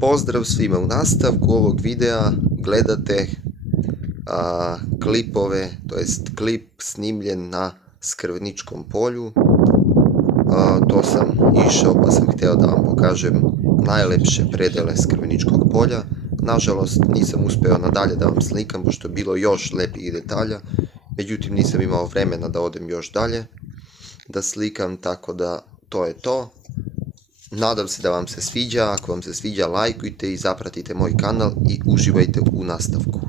Pozdrav svima, u nastavku ovog videa gledate klipove, to jest klip snimljen na Skrvničkom polju. To sam išao pa sam htio da vam pokažem najlepše predele Skrvničkog polja. Nažalost nisam uspio nadalje da vam slikam, pošto je bilo još lepih detalja, međutim nisam imao vremena da odem još dalje da slikam, tako da to je to. Nadam se da vam se sviđa, ako vam se sviđa lajkujte i zapratite moj kanal i uživajte u nastavku.